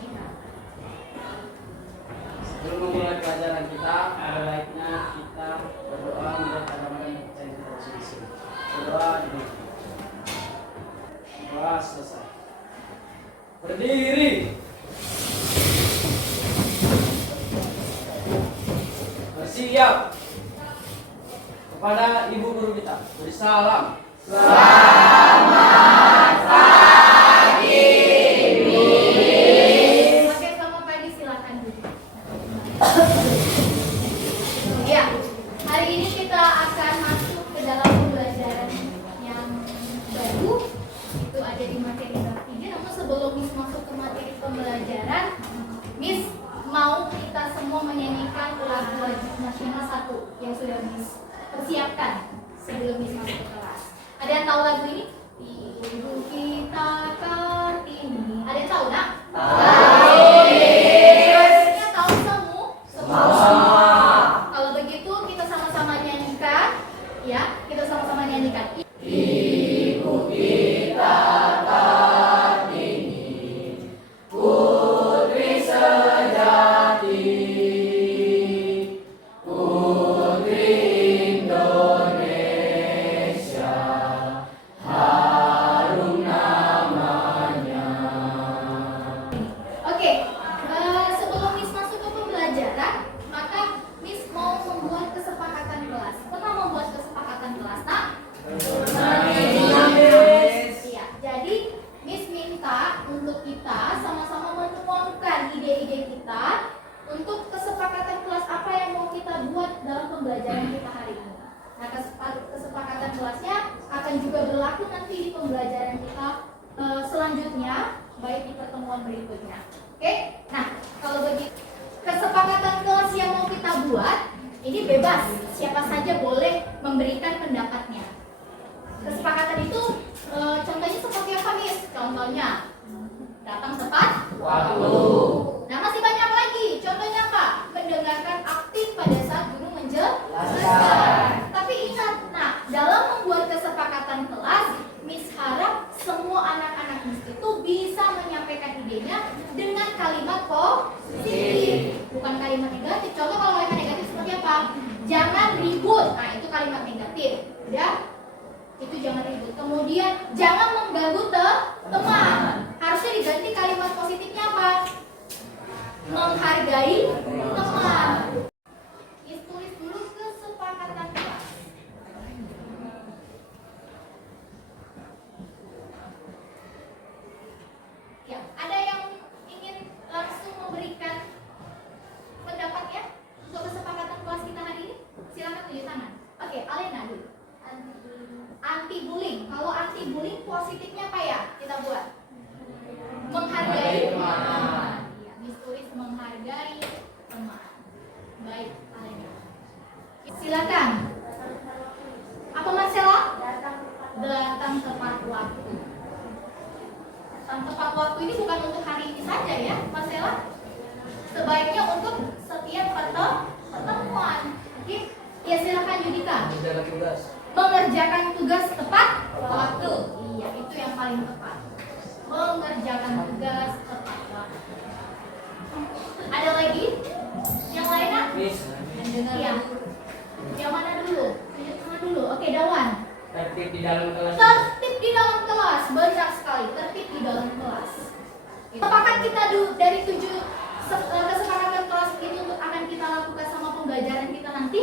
kita. Sebelum memulai pelajaran kita, ada baiknya kita berdoa menurut agama dan kepercayaan kita masing-masing. Berdoa dulu. Doa selesai. Berdiri. Bersiap. Kepada ibu guru kita, beri salam. Selamat pagi, Miss. Oke, selamat pagi, silakan duduk. Ya, hari ini kita akan masuk ke dalam pembelajaran yang baru. Itu ada di materi bab 3. Namun sebelum Miss masuk ke materi pembelajaran, Miss mau kita semua menyanyikan lagu wajib nasional 1 yang sudah Miss persiapkan sebelum Miss masuk ke kelas. Ada yang tahu lagu ini? Ibu kita Kartini. Ada yang tahu, Nak? Tahu. Miss tahu semua? Kalau begitu kita sama-sama nyanyikan, ya. Kita sama-sama nyanyikan. Ibu kita Kartini, putri sejati, putri Indonesia, harum namanya. Oke, sebelum Miss masuk ke pembelajaran, maka Miss mau membuat kesepakatan kelas. Pernah membuat kesepakatan kelas, Nak? Iya, jadi Miss minta untuk kita sama-sama menuangkan ide-ide kita untuk kesepakatan kelas apa yang mau kita buat dalam pembelajaran kita hari ini. Nah, kesepakatan kelasnya akan juga berlaku nanti di pembelajaran kita selanjutnya, baik di pertemuan berikutnya. Oke? Nah, kalau begitu kesepakatan kelas yang mau kita buat ini bebas, siapa saja boleh memberikan pendapatnya. Kesepakatan itu contohnya seperti apa, Miss? Contohnya datang tepat Waktu. Nah, masih banyak lagi. Contohnya apa? Mendengarkan aktif pada saat guru menjelaskan. Tapi ingat, nah, dalam membuat kesepakatan kelas, Miss harap semua anak-anak Miss itu bisa menyampaikan idenya dengan kalimat positif, bukan kalimat negatif. Contoh kalau kalimat negatif seperti apa? Jangan ribut. Nah, itu kalimat negatif. Udah? Itu jangan ribut. Kemudian jangan mengganggu teman. Harusnya diganti kalimat positifnya apa? Menghargai teman. Tulis dulu kesepakatan kelas. Ya, ada yang ingin langsung memberikan pendapatnya untuk kesepakatan kelas kita hari ini? Silakan tunjuk tangan. Oke, Alena dulu. Anti bullying. Kalau anti bullying positifnya apa ya? Kita buat menghargai teman. Ya, ditulis menghargai teman. Baik, Alena. Silakan. Apa Marcella? Datang tepat waktu. Datang tepat waktu ini bukan untuk hari ini saja ya, Marcella. Sebaiknya untuk setiap pertemuan. Oke? Ya, silakan Yudika. Menjaga tugas. Mengerjakan tugas tepat waktu. Iya, itu yang paling tepat. Mengerjakan tugas tepat waktu. Ada lagi? Yang lainnya? Miss, Iya. Yang mana dulu? Tunjuk tangan dulu. Oke, Dawan. tertib di dalam kelas. Tertib di dalam kelas. Benar sekali, tertib di dalam kelas. Sepakat kita dari 7 kesepakatan kelas ini untuk akan kita lakukan sama pembelajaran kita nanti?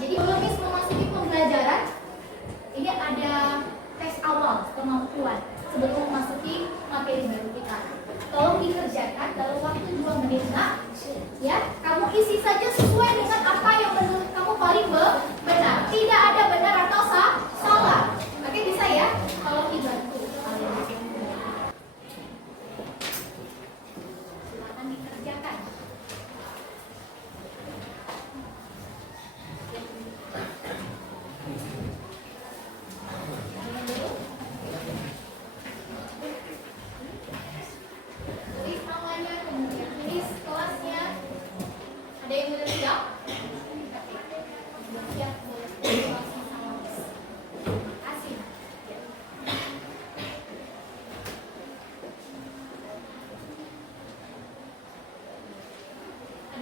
Jadi kalau Miss memasuki pembelajaran, ini ada tes awal kemampuan sebelum memasuki materi baru kita. Tolong dikerjakan dalam waktu 2 menit, Nak. Ya, kamu isi saja sesuai dengan apa yang menurut kamu paling benar. Tidak ada benar atau salah. Oke, bisa ya? Tolong dibantu. Silakan dikerjakan. Tulis namanya, kemudian tulis kelasnya. Ada yang udah siap?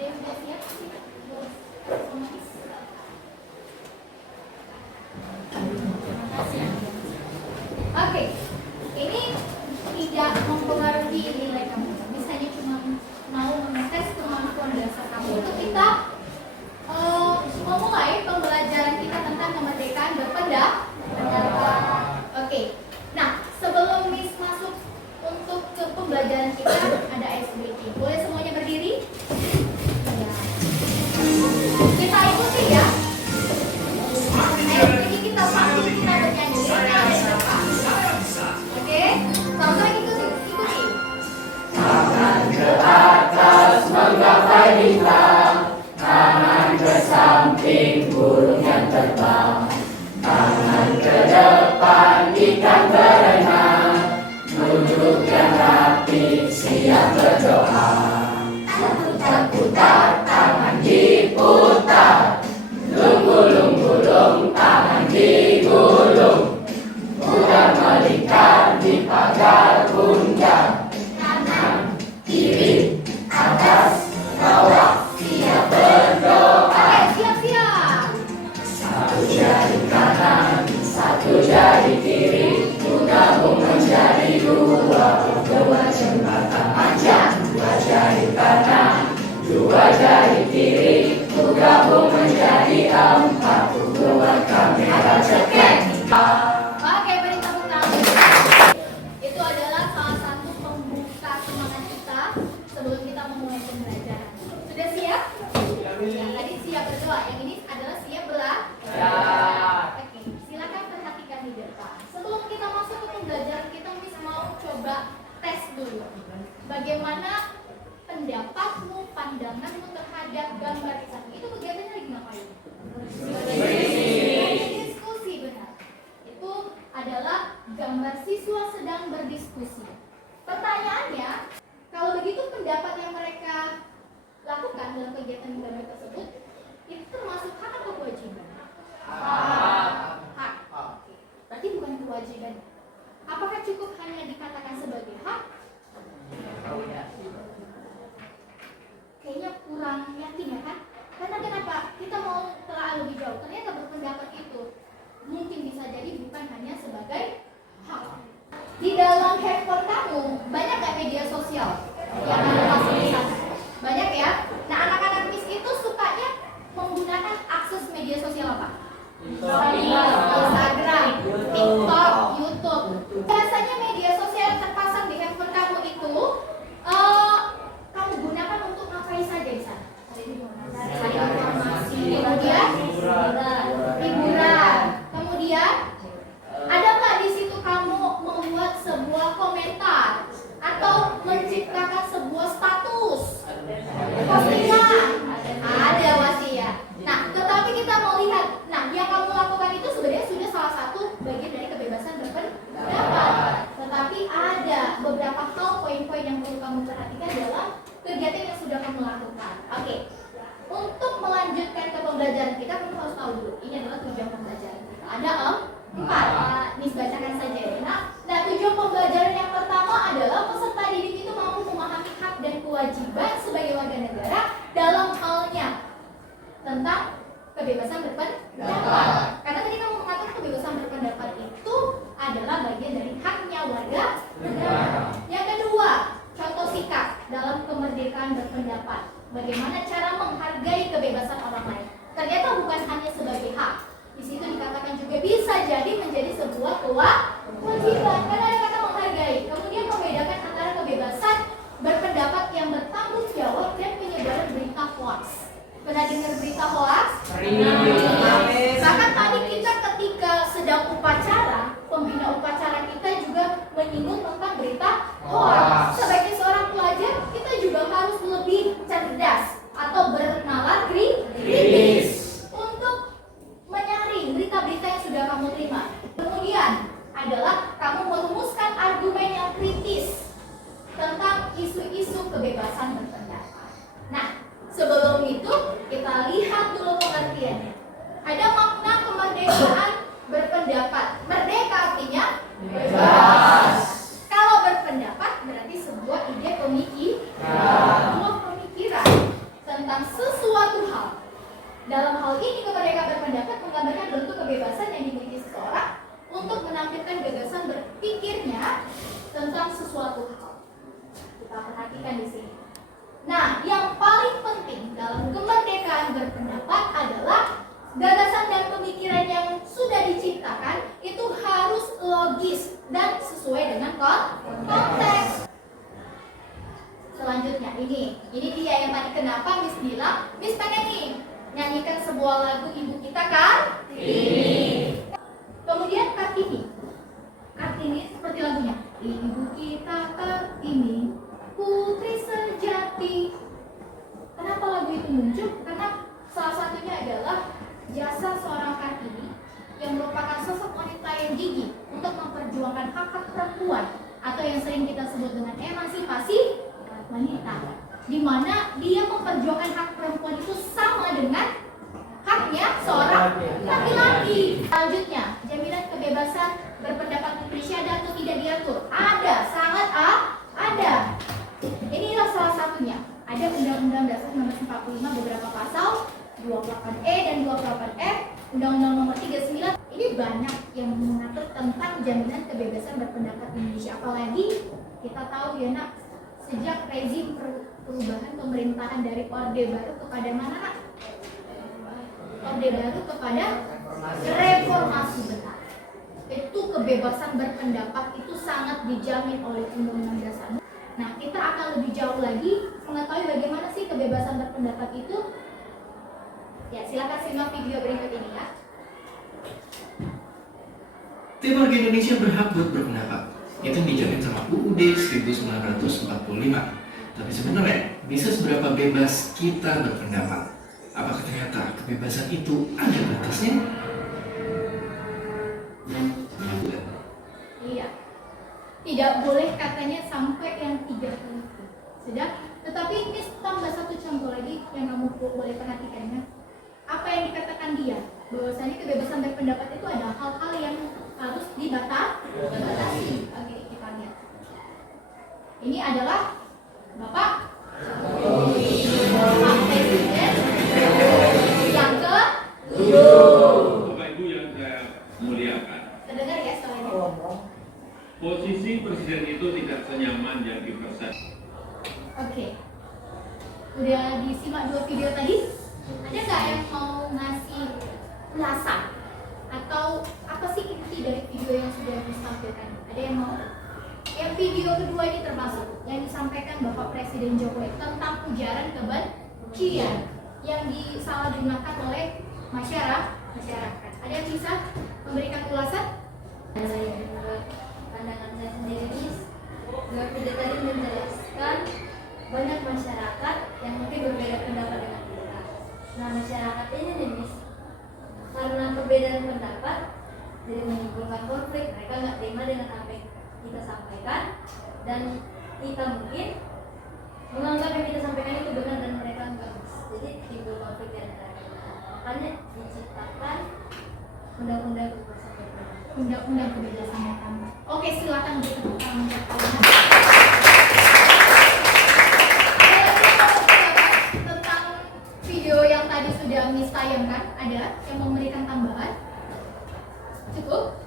Ada yang sudah siap? Otomatis. Terima kasih. Oke, ini tidak mempengaruhi nilai kamu. Misalnya cuma mau mengetes kemampuan dasar kamu. Untuk kita memulai pembelajaran kita tentang kemerdekaan berpendapat. Oke. Nah, sebelum Miss masuk untuk ke pembelajaran kita ada ice breaking. Boleh semuanya berdiri? Ya. Kita ikuti ya. Ice breaking kita pasti kita bernyanyi. Oke? Sama ikuti. Tangan ke atas menggapai bintang, tangan ke samping burung yang terbang, tangan ke depan ikan berenang, duduk yang rapi siap berdoa. Putar-putar tangan diputar, gulung-gulung tangan digulung, udah melingkar di pagar undang. Kanan, kiri, atas, bawah, siap berdoa. Siap-siap. Satu jari kanan, satu jari kiri, gabung menjadi dua jembatan panjang. Dua jari kanan, dua jari kiri, gabung menjadi empat. Dua kamera cekek. Oke, beri tepuk tangan. Itu adalah salah satu pembuka semangat kita sebelum kita memulai pembelajaran. Sudah siap? Ya, tadi siap berdoa. Yang ini adalah siap belajar. Oke, silakan perhatikan di depan. Sebelum kita masuk ke pembelajaran kita, Miss mau coba tes dulu. Bagaimana pendapatmu, pandanganmu terhadap gambar ini? Itu kegiatannya lagi ngapain? Diskusi, benar. Itu adalah gambar siswa sedang berdiskusi. Pertanyaannya, kalau begitu pendapat yang mereka lakukan dalam kegiatan gambar tersebut itu termasuk hak atau kewajiban? Hak. Oke. Berarti bukan kewajiban. Apakah cukup hanya dikatakan sebagai hak? Kayaknya kurang yakin ya kan? Karena kenapa? Kita mau telah lebih jauh. Ternyata berpendapat itu mungkin bisa jadi bukan hanya sebagai hak. Di dalam handphone kamu banyak nggak media sosial yang ada masuk di sana? Banyak ya. Nah, anak-anak Miss itu sukanya menggunakan akses media sosial apa? Instagram, TikTok, YouTube. Biasanya media sosial yang terpasang di handphone kamu itu kamu gunakan untuk ngapain saja di sana? Cari informasi, kemudian hiburan, kemudian ada nggak di situ kamu membuat sebuah komentar atau menciptakan sebuah status postingan? Ada pasti ya. Nah, tetapi kita mau lihat, nah yang kamu lakukan itu sebenarnya sudah salah satu bagian dari kebebasan berpendapat. Tetapi ada beberapa hal, poin-poin yang perlu kamu perhatikan dalam kegiatan yang sudah kamu lakukan. Oke. Untuk melanjutkan ke pembelajaran kita, kamu harus tahu dulu. Ini adalah tujuan pembelajaran kita. Ada 4. Miss bacakan saja ya. Nah, tujuan pembelajaran yang pertama adalah peserta didik itu mampu memahami hak dan kewajiban sebagai warga negara dalam halnya tentang kebebasan berpendapat. Karena tadi kamu mengatakan kebebasan berpendapat itu adalah bagian dari haknya warga negara. Yang kedua, contoh sikap dalam kemerdekaan berpendapat. Bagaimana cara menghargai kebebasan orang lain. Ternyata bukan hanya sebagai hak. Di situ dikatakan juga bisa jadi menjadi sebuah kewajiban. Karena ada kata menghargai. Kemudian membedakan antara kebebasan berpendapat yang bertanggung jawab dan penyebaran berita hoax. Pernah dengar berita hoax? Bahkan tadi kita ketika sedang upacara, pembina upacara kita juga menyinggung tentang berita hoax. Sebagai seorang pelajar, kita juga harus lebih cerdas atau bernalar kritis untuk menyaring berita-berita yang sudah kamu terima. Kemudian adalah kamu merumuskan argumen yang kritis tentang isu-isu kebebasan berpendapat. Nah, sebelum itu kita lihat dulu pengertiannya. Ada makna kemerdekaan berpendapat. Merdeka artinya bebas. Kalau berpendapat berarti sebuah ide pemikiran tentang perhatikan di sini. Nah, yang paling penting dalam kemerdekaan berpendapat adalah gagasan dan pemikiran yang sudah diciptakan itu harus logis dan sesuai dengan konteks. Selanjutnya ini dia yang tadi kenapa Miss bilang, Miss pengen nih nyanyikan sebuah lagu ibu kita Kartini. Kemudian Kartini seperti lagunya. Ibu kita Kartini, putri sejati. Kenapa lagu itu muncul? Karena salah satunya adalah jasa seorang Kartini yang merupakan sosok wanita yang gigih untuk memperjuangkan hak-hak perempuan atau yang sering kita sebut dengan emansipasi wanita, di mana dia memperjuangkan hak perempuan itu sama dengan haknya seorang laki-laki. Selanjutnya, jaminan kebebasan berpendapat di Indonesia ada atau tidak diatur? Ada, sangat ada. Inilah salah satunya. Ada Undang-Undang Dasar Nomor 45 beberapa pasal 28E dan 28F, Undang-Undang Nomor 39. Ini banyak yang mengatur tentang jaminan kebebasan berpendapat di Indonesia. Apalagi kita tahu ya nak, sejak rezim perubahan pemerintahan dari Orde Baru kepada mana nak? Orde Baru kepada Reformasi Benar. Itu kebebasan berpendapat itu sangat dijamin oleh Undang-Undang Dasar. Nah, kita akan lebih jauh lagi mengetahui bagaimana sih kebebasan berpendapat itu. Ya, silakan simak video berikut ini ya. Tiap warga Indonesia berhak buat berpendapat. Itu yang dijamin sama UUD 1945. Tapi sebenarnya, bisa seberapa bebas kita berpendapat? Apakah ternyata kebebasan itu ada batasnya? Iya. Tidak boleh katanya sampai yang 3 kali. Sudah? Tetapi Miss tambah satu contoh lagi yang kamu boleh perhatikannya. Apa yang dikatakan dia? Bahwasanya kebebasan berpendapat itu ada hal-hal yang harus dibatasi. Oke, kita lihat. Ini adalah Bapak Presiden yang ke-7. Bapak Ibu yang saya muliakan, Terdengar ya suaranya? posisi presiden itu tidak senyaman yang dipersepsikan. Oke. Udah disimak 2 video tadi? Ada nggak yang mau ngasih ulasan? Atau apa sih inti dari video yang sudah disampaikan? Ada yang mau? Yang video kedua ini termasuk yang disampaikan Bapak Presiden Jokowi tentang ujaran kebencian yang disalahgunakan oleh masyarakat. Ada yang bisa memberikan ulasan? Pandangan saya sendiri, Miss, Bapak Presiden tadi menjelaskan banyak masyarakat yang mungkin berbeda pendapat dengan kita. Nah, masyarakat ini nih, Miss, karena perbedaan pendapat jadi menimbulkan konflik. Mereka nggak terima dengan apa yang kita sampaikan, dan kita mungkin menganggap yang kita sampaikan itu benar dan mereka enggak, Miss. Jadi timbul konflik di antara kita. Makanya diciptakan undang-undang kebebasan berpendapat. Undang-undang kebebasan berpendapat. Oke, silakan ditepuk tangan untuk kalian. Tentang video yang tadi sudah Miss tayangkan, ada yang memberikan tambahan? Cukup?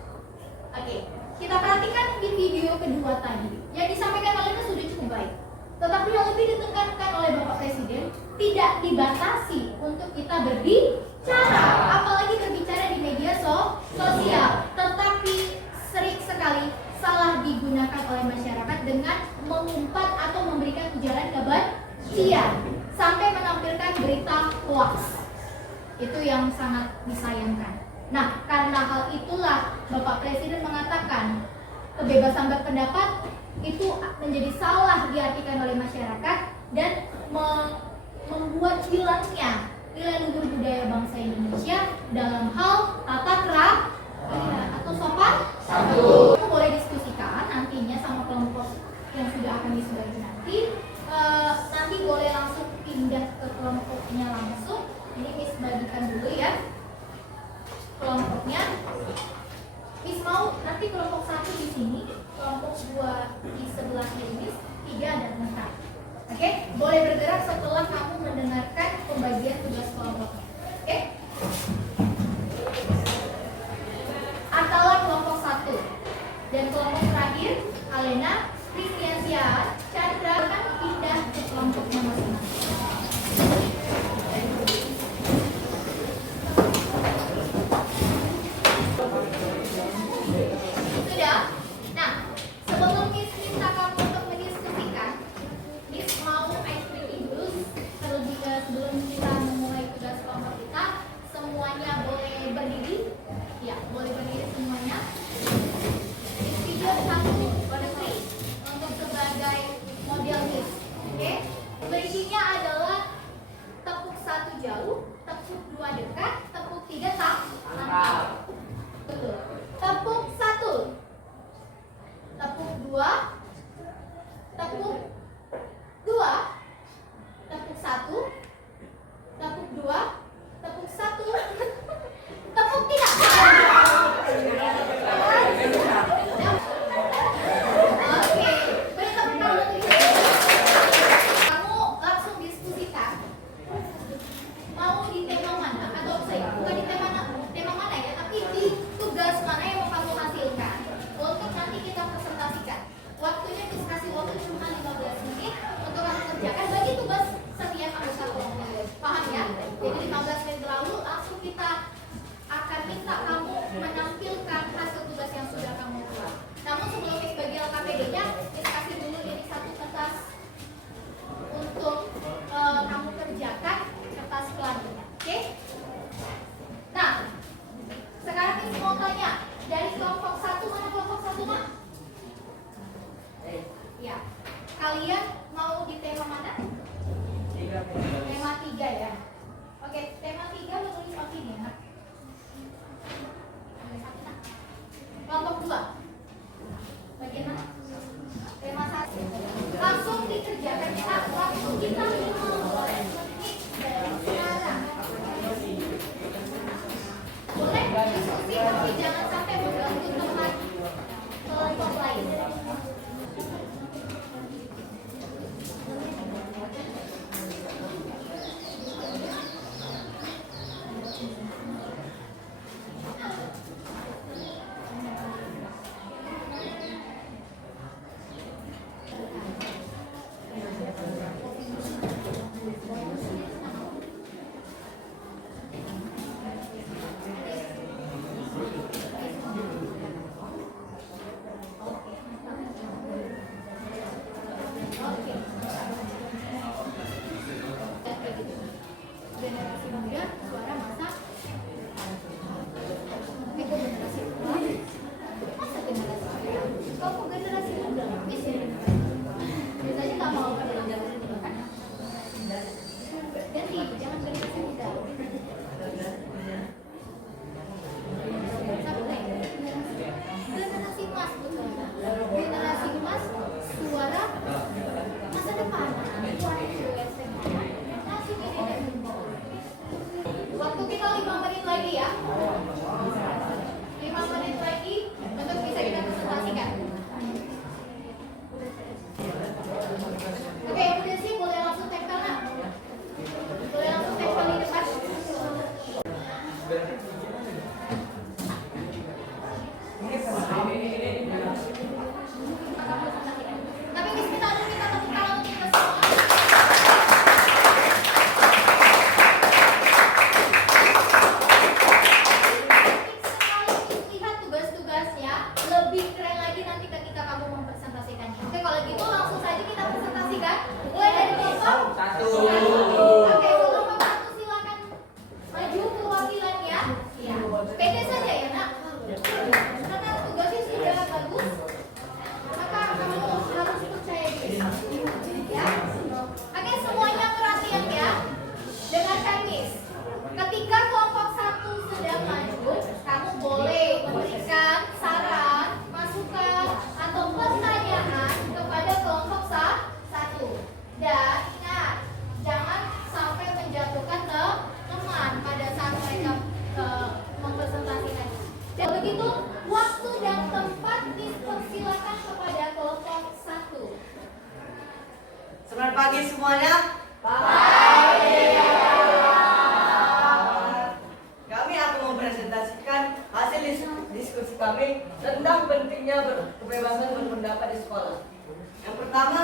Oke, kita perhatikan di video kedua tadi. Yang disampaikan oleh Miss sudah cukup baik. Tetapi yang lebih ditekankan oleh Bapak Presiden, tidak dibatasi untuk kita berbicara, apalagi berbicara di media sosial. Tetapi sering sekali salah digunakan oleh masyarakat dengan mengumpat atau memberikan ujaran kebencian sampai menampilkan berita hoax. Itu yang sangat disayangkan. Nah, karena hal itulah Bapak Presiden mengatakan kebebasan berpendapat itu menjadi salah diartikan oleh masyarakat dan membuat hilangnya nilai luhur budaya bangsa Indonesia dalam hal tata krama atau sopan santun. Boleh diskusikan nantinya sama kelompok yang sudah akan dibagi nanti. Nanti boleh langsung pindah ke kelompoknya langsung. Ini Miss bagikan dulu ya kelompoknya. Miss mau nanti kelompok 1 di sini, kelompok 2 di sebelahnya ini, 3 ada 4. Oke, boleh bergerak setelah kamu mendengarkan pembagian tugas kelompoknya. Oke? Atala kelompok 1 dan kelompok terakhir Alena, Kristiansia, Chandra, kan pindah Kalian mau di tema mana? Tema 3 ya. Oke, tema 3 lo tulis opini ya. Kelompok 2. Bagian mana? Tema 1. Langsung dikerjakan ya. Langsung kita mulai menit dari sekarang. Boleh diskusi tapi jangan sampai mengganggu teman kelompok lain. Generasi muda, suara masa generasi tua, masa generasi muda. Kalau generasi muda, bisa biasanya nggak mau pada generasi muda kan? Ganti, jangan generasi muda. Generasi emas, betul. Generasi emas, suara masa depan. Waktu kita 5 menit lagi ya. 5 menit lagi untuk bisa kita presentasikan. Oke, yang udah sih boleh langsung tempel nak. Boleh langsung tempel di depan. Tapi kita tepuk tangan untuk kita semua. Lihat tugas-tugasnya lebih keren lagi nanti ketika kamu mempresentasikannya. Oke, kalau gitu langsung saja kita presentasikan. Mulai dari kelompok 1. Oke, kelompok 1 silakan maju perwakilannya. Ya, pede saja ya nak. Karena tugasnya sudah bagus, maka kamu harus percaya diri. Ya. Oke, semuanya perhatian ya. Dengarkan Miss. Ketika kelompok 1 sedang maju, kamu boleh memberikan saran, masukan, atau pertanyaan kepada kelompok 1. Dan ingat, jangan sampai menjatuhkan teman pada saat mereka mempresentasikan. Dan begitu, waktu dan tempat dipersilakan kepada kelompok 1. Selamat pagi semuanya. Kami akan mempresentasikan hasil diskusi kami tentang pentingnya kebebasan berpendapat di sekolah. Yang pertama,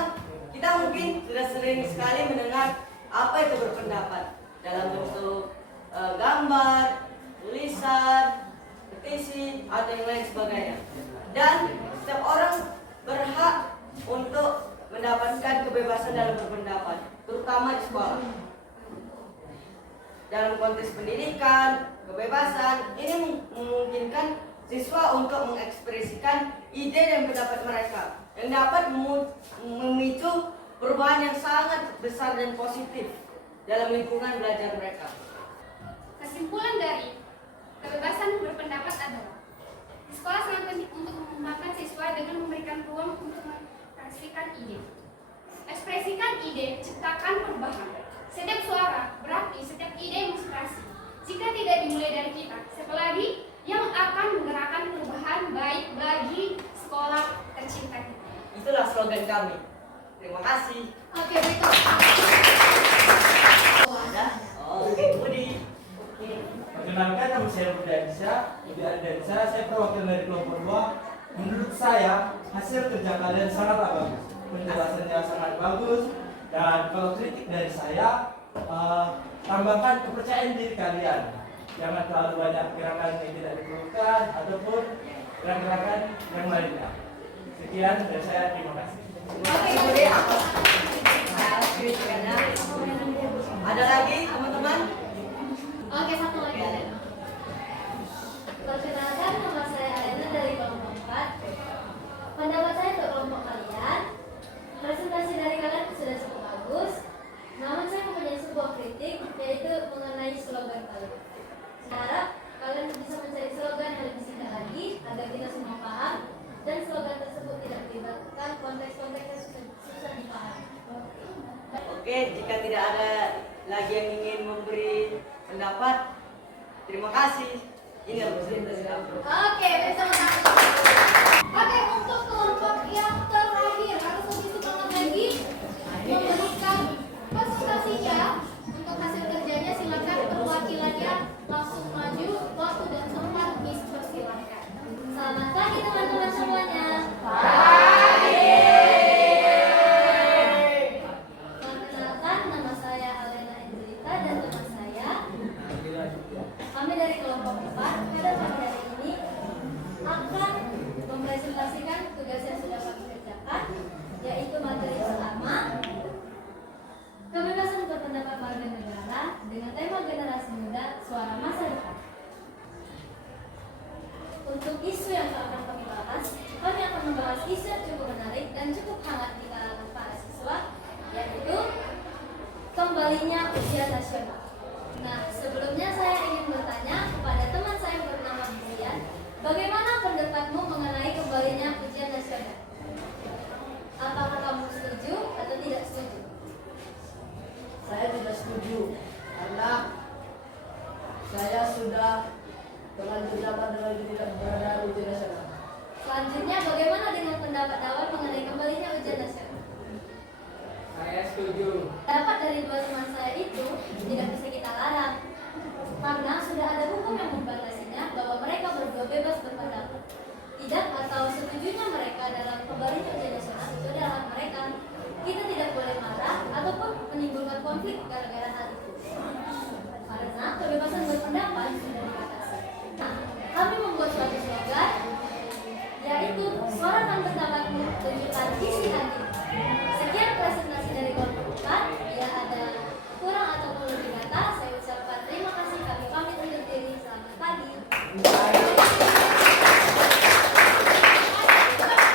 kita mungkin sudah sering sekali mendengar apa itu berpendapat dalam bentuk gambar, tulisan, petisi, atau yang lain sebagainya. Dan setiap orang berhak untuk mendapatkan kebebasan dalam berpendapat, terutama di sekolah. Dalam konteks pendidikan, kebebasan ini memungkinkan siswa untuk mengekspresikan ide dan pendapat mereka yang dapat memicu perubahan yang sangat besar dan positif dalam lingkungan belajar mereka. Kesimpulan dari kebebasan berpendapat adalah di sekolah sangat penting untuk mengembangkan siswa dengan memberikan ruang untuk mengekspresikan ide. Ekspresikan ide, ciptakan perubahan. Setiap suara berarti setiap ide menginspirasi. Jika tidak dimulai dari kita, siapa lagi yang akan menggerakkan perubahan baik bagi sekolah tercinta kita? Itulah slogan kami. Terima kasih. Oke, berikut. Ada? Oke, Budi. Perkenalkan, nama saya Budi Ardiansyah, saya perwakilan dari kelompok 2. Menurut saya, hasil kerja kalian sangatlah bagus. Penjelasannya sangat bagus. Dan kalau kritik dari saya, tambahkan kepercayaan diri kalian. Jangan terlalu banyak gerakan yang tidak diperlukan ataupun gerakan yang lainnya. Sekian dari saya, terima kasih. Oke, Budi. Atas kritikannya. Ada lagi, teman-teman? Oke, satu lagi. Perkenalkan, nama saya Alena dari kelompok 4. Pendapat saya untuk kelompok kalian, presentasi Oke, jika tidak ada lagi yang ingin memberi pendapat, terima kasih. Ini adalah presentasi kami. Oke, bersama-sama. Oke, untuk kelompok yang terakhir harus lebih semangat lagi memberikan presentasinya. Untuk hasil kerjanya silakan perwakilannya langsung maju, waktu dan tempat Miss persilakan. Selamat pagi teman-teman semuanya. Perkenalkan, nama saya Alena Angelita dan teman saya. Kami dari kelompok 4 pada pagi hari ini akan mempresentasikan tugas yang sudah kami kerjakan, yaitu materi pertama, kebebasan berpendapat warga negara dengan tema generasi muda, suara masa depan. Untuk isu yang akan kami bahas, kami akan membahas isu yang cukup menarik dan cukup hangat di kalangan para siswa, yaitu kembalinya ujian nasional. Nah, sebelumnya saya ingin bertanya kepada teman saya yang bernama Brian, bagaimana pendapatmu mengenai kembalinya ujian nasional? Apakah kamu setuju atau tidak setuju? Saya tidak setuju karena saya sudah terlanjur zaman dengan tidak berada ujian nasional. Selanjutnya, bagaimana dengan pendapat Dawan mengenai kembalinya ujian nasional? Saya setuju. Pendapat dari dua teman saya itu tidak bisa kita larang, karena sudah ada hukum yang membatasinya bahwa mereka berdua bebas berpendapat. Tidak atau setujunya mereka dalam kembalinya ujian nasional itu adalah hak mereka. Kita tidak boleh marah ataupun menimbulkan konflik gara-gara hal itu, karena kebebasan berpendapat sudah dibatasi. Nah, kami membuat suatu slogan, yaitu suarakan pendapatmu, tunjukkan isi hati. Sekian presentasi dari kelompok 4. Bila ada kurang ataupun lebih kata, saya ucapkan terima kasih. Kami pamit undur diri. Selamat pagi. Terus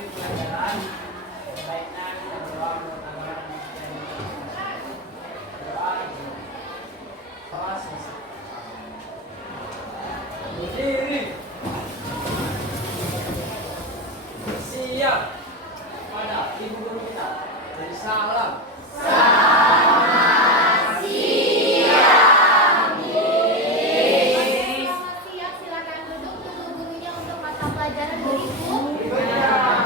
memasuki pelajaran, sebaiknya kita berdoa menurut agama dan percaya. Berdoa, doa selesai. Berdiri. Siap pada ibu guru kita. Beri salam.